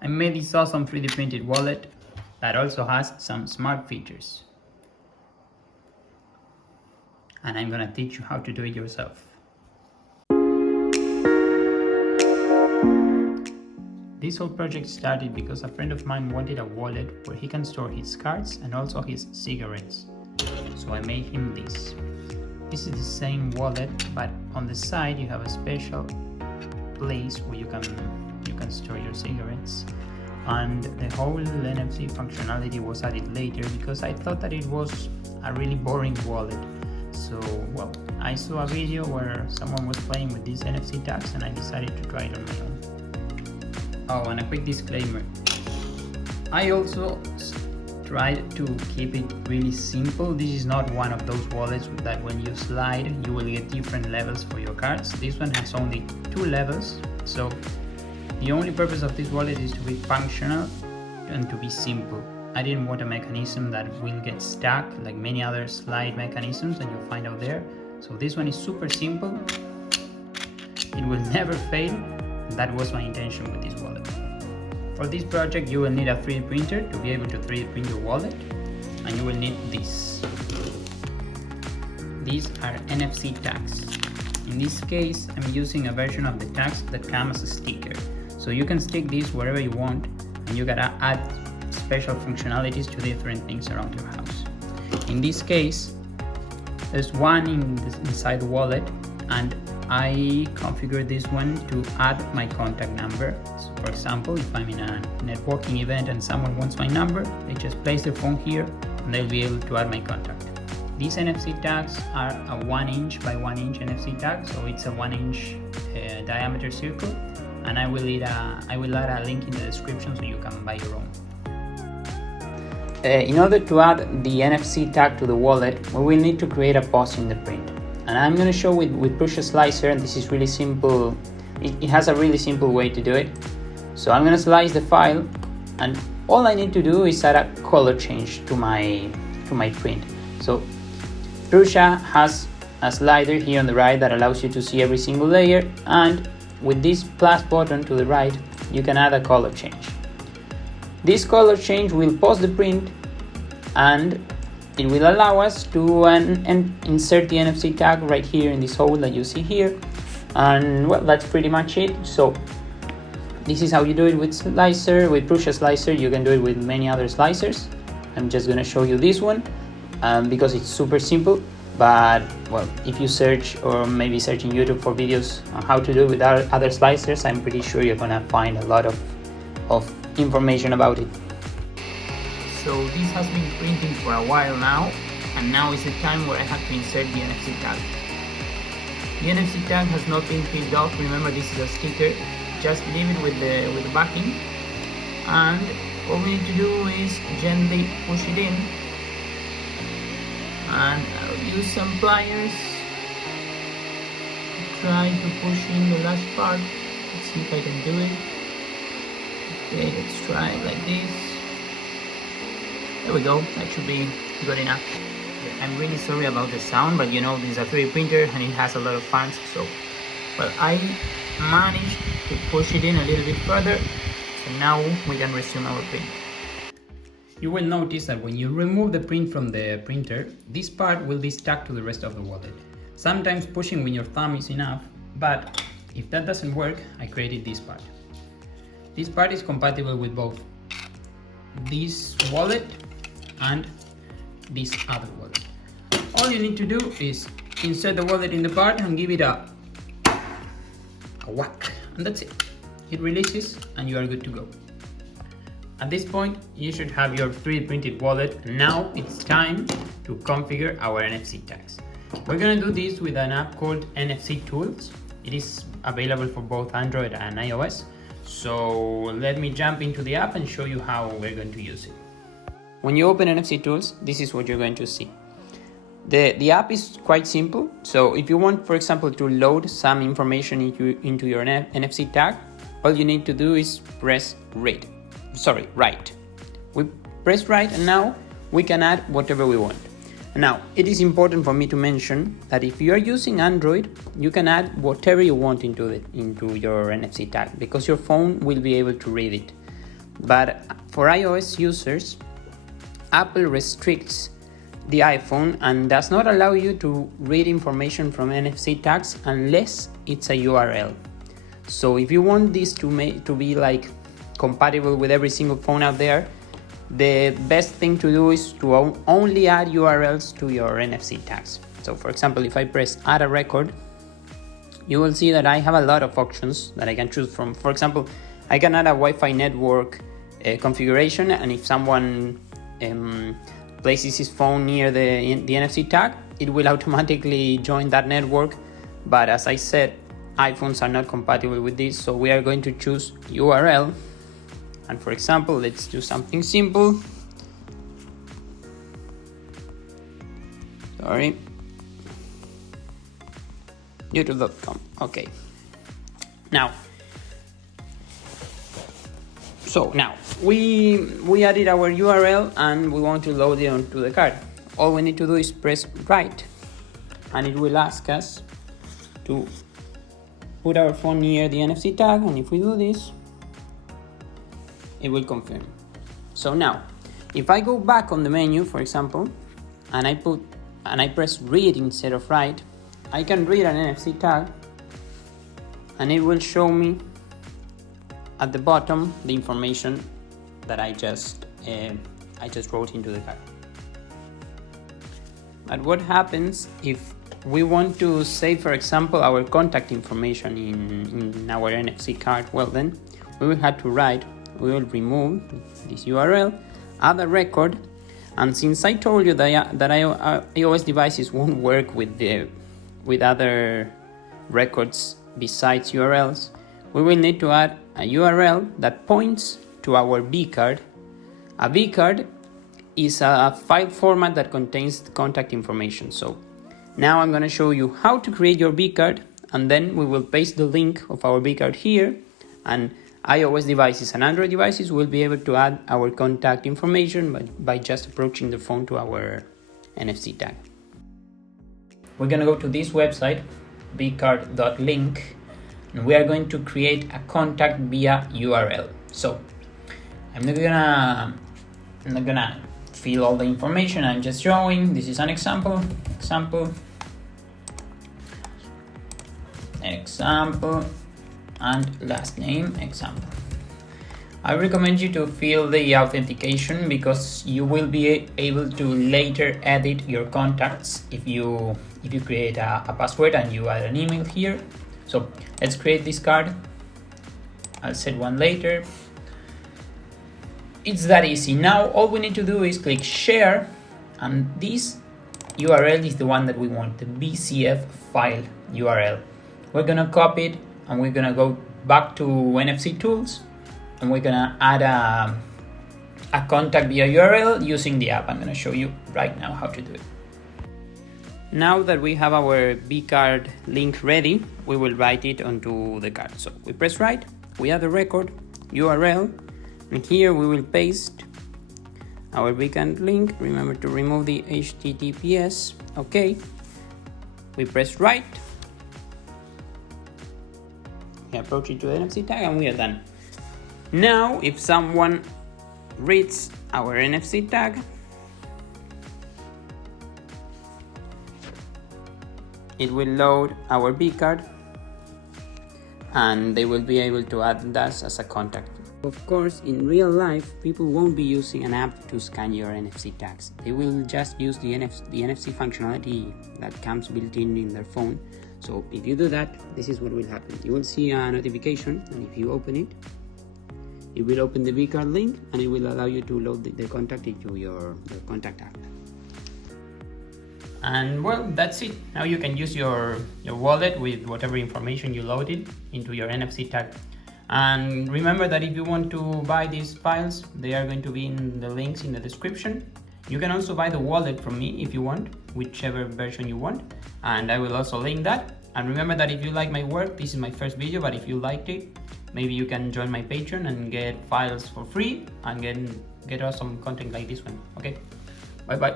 I made this awesome 3D printed wallet that also has some smart features. And I'm gonna teach you how to do it yourself. This whole project started because a friend of mine wanted a wallet where he can store his cards and also his cigarettes. So I made him this. This is the same wallet, but on the side you have a special place where you can store your cigarettes, and the whole NFC functionality was added later because I thought that it was a really boring wallet. So well, I saw a video where someone was playing with these NFC tags and I decided to try it on my own. Oh, and a quick disclaimer, I also tried to keep it really simple. This is not one of those wallets that when you slide you will get different levels for your cards. This one has only 2 levels, so the only purpose of this wallet is to be functional and to be simple. I didn't want a mechanism that will get stuck like many other slide mechanisms that you'll find out there. So this one is super simple, it will never fail, and that was my intention with this wallet. For this project you will need a 3D printer to be able to 3D print your wallet, and you will need this. These are NFC tags. In this case I'm using a version of the tags that come as a sticker. So you can stick these wherever you want, and you gotta add special functionalities to different things around your house. In this case, there's one inside the wallet, and I configured this one to add my contact number. So for example, if I'm in a networking event and someone wants my number, they just place their phone here and they'll be able to add my contact. These NFC tags are a 1 inch by 1 inch NFC tag, so it's a 1 inch diameter circle, and I will add a link in the description so you can buy your own. In order to add the NFC tag to the wallet, we will need to create a pause in the print. And I'm going to show with push a slicer, and this is really simple. It has a really simple way to do it. So I'm going to slice the file, and all I need to do is add a color change to my print. So Prusa has a slider here on the right that allows you to see every single layer, and with this plus button to the right you can add a color change. This color change will pause the print, and it will allow us to insert the NFC tag right here in this hole that you see here. And well, that's pretty much it. So this is how you do it with slicer, with Prusa slicer. You can do it with many other slicers. I'm just gonna show you this one because it's super simple. But well, if you search, or maybe search in YouTube for videos on how to do it with other slicers, I'm pretty sure you're gonna find a lot of information about it. So this has been printing for a while now, and now is the time where I have to insert the NFC tag. The NFC tag has not been peeled off. Remember, this is a sticker. Just leave it with the backing, and all we need to do is gently push it in, and I'll use some pliers to try to push in the last part. Let's see if I can do it. Okay, let's try it like this. There we go, that should be good enough. I'm really sorry about the sound, but you know, this is a 3D printer and it has a lot of fans, so well, I managed to push it in a little bit further, so now we can resume our print. You will notice that when you remove the print from the printer, this part will be stuck to the rest of the wallet. Sometimes pushing with your thumb is enough, but if that doesn't work, I created this part. This part is compatible with both this wallet and this other wallet. All you need to do is insert the wallet in the part and give it a whack, and that's it. It releases and you are good to go. At this point you should have your 3D printed wallet, and now it's time to configure our NFC tags. We're gonna do this with an app called NFC Tools. It is available for both Android and iOS. So let me jump into the app and show you how we're going to use it. When you open NFC Tools, this is what you're going to see. The app is quite simple. So if you want, for example, to load some information into your NFC tag, all you need to do is press right. We press right, and now we can add whatever we want. Now, it is important for me to mention that if you are using Android, you can add whatever you want into your NFC tag, because your phone will be able to read it. But for iOS users, Apple restricts the iPhone and does not allow you to read information from NFC tags unless it's a URL. So if you want this to be like compatible with every single phone out there, the best thing to do is to only add URLs to your NFC tags. So for example, if I press add a record, you will see that I have a lot of options that I can choose from. For example, I can add a Wi-Fi network configuration, and if someone places his phone near the NFC tag, it will automatically join that network. But as I said, iPhones are not compatible with this, so we are going to choose URL. And for example, let's do something simple. Sorry. youtube.com. Okay. Now we added our URL and we want to load it onto the card. All we need to do is press right, and it will ask us to put our phone near the NFC tag, and if we do this, it will confirm. So now, if I go back on the menu, for example, and I press read instead of write, I can read an NFC tag, and it will show me at the bottom the information that I just wrote into the card. But what happens if we want to save, for example, our contact information in our NFC card? Well, then we will have to write. We will remove this URL, add a record, and since I told you that iOS devices won't work with other records besides URLs, we will need to add a URL that points to our B card. A B card is a file format that contains contact information. So now I'm going to show you how to create your B card, and then we will paste the link of our B card here, and iOS devices and Android devices will be able to add our contact information by just approaching the phone to our NFC tag. We're going to go to this website, bcard.link, and we are going to create a contact via URL. So I'm not gonna fill all the information. I'm just showing. This is an example, and last name example. I recommend you to fill the authentication because you will be able to later edit your contacts if you create a password and you add an email here. So let's create this card. I'll set one later. It's that easy. Now all we need to do is click share, and this URL is the one that we want, the BCF file URL. We're gonna copy it and we're gonna go back to NFC tools, and we're gonna add a contact via URL using the app. I'm gonna show you right now how to do it. Now that we have our B card link ready, we will write it onto the card. So we press write, we add the record, URL, and here we will paste our B card link. Remember to remove the HTTPS. Okay, we press write, we approach it to the NFC tag, and we are done. Now if someone reads our NFC tag, it will load our B card and they will be able to add us as a contact. Of course, in real life, people won't be using an app to scan your NFC tags. They will just use the NFC functionality that comes built in their phone. So if you do that, this is what will happen. You will see a notification, and if you open it, it will open the B card link and it will allow you to load the contact into your contact app. And well, that's it. Now you can use your wallet with whatever information you loaded into your NFC tag. And remember that if you want to buy these files, they are going to be in the links in the description. You can also buy the wallet from me if you want, whichever version you want, and I will also link that. And remember that if you like my work, this is my first video, but if you liked it, maybe you can join my Patreon and get files for free and get awesome content like this one. Okay, bye bye.